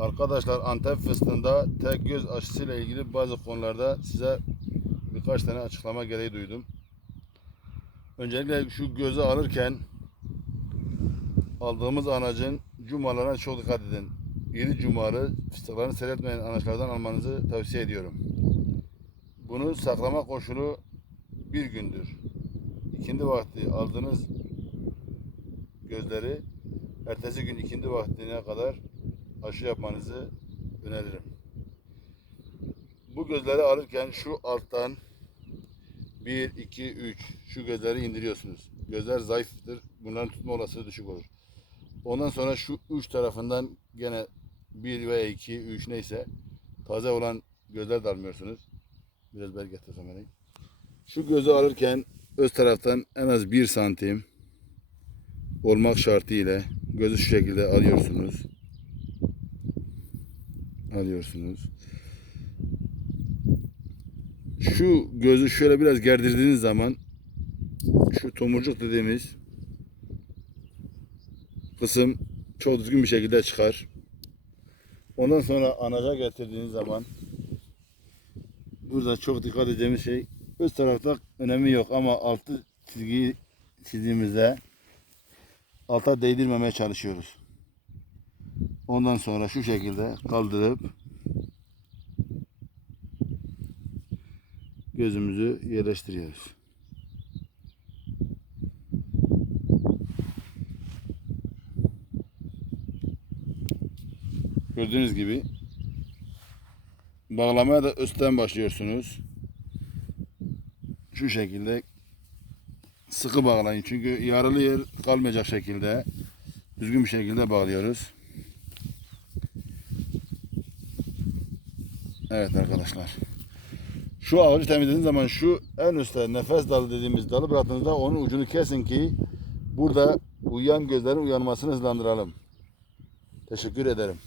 Arkadaşlar Antep fıstığında tek göz aşısıyla ilgili bazı konularda size birkaç tane açıklama gereği duydum. Öncelikle şu gözü alırken aldığımız anacın cumalarına çok dikkat edin. İri cumalı fıstıklarını seyretmeyen anaçlardan almanızı tavsiye ediyorum. Bunu saklama koşulu bir gündür. İkindi vakti aldığınız gözleri ertesi gün ikindi vaktine kadar aşı yapmanızı öneririm. Bu gözleri alırken şu alttan 1, 2, 3 şu gözleri indiriyorsunuz. Gözler zayıftır. Bunların tutma olasılığı düşük olur. Ondan sonra şu uç tarafından gene 1 veya 2, 3 neyse taze olan gözler de almıyorsunuz. Biraz bel getir kamerayı. Şu gözü alırken öz taraftan en az 1 santim olmak şartı ile gözü şu şekilde alıyorsunuz. Alıyorsunuz. Şu gözü şöyle biraz gerdirdiğiniz zaman şu tomurcuk dediğimiz kısım çok düzgün bir şekilde çıkar. Ondan sonra anaca getirdiğiniz zaman burada çok dikkat edeceğimiz şey üst tarafta önemi yok ama altı çizgiyi çizdiğimizde alta değdirmemeye çalışıyoruz. Ondan sonra şu şekilde kaldırıp gözümüzü yerleştiriyoruz. Gördüğünüz gibi bağlamaya da üstten başlıyorsunuz. Şu şekilde sıkı bağlayın. Çünkü yaralı yer kalmayacak şekilde düzgün bir şekilde bağlıyoruz. Evet arkadaşlar. Şu ağacı temizlediğiniz zaman şu en üstte nefes dalı dediğimiz dalı bıraktığınızda onun ucunu kesin ki burada uyuyan gözlerin uyanmasını hızlandıralım. Teşekkür ederim.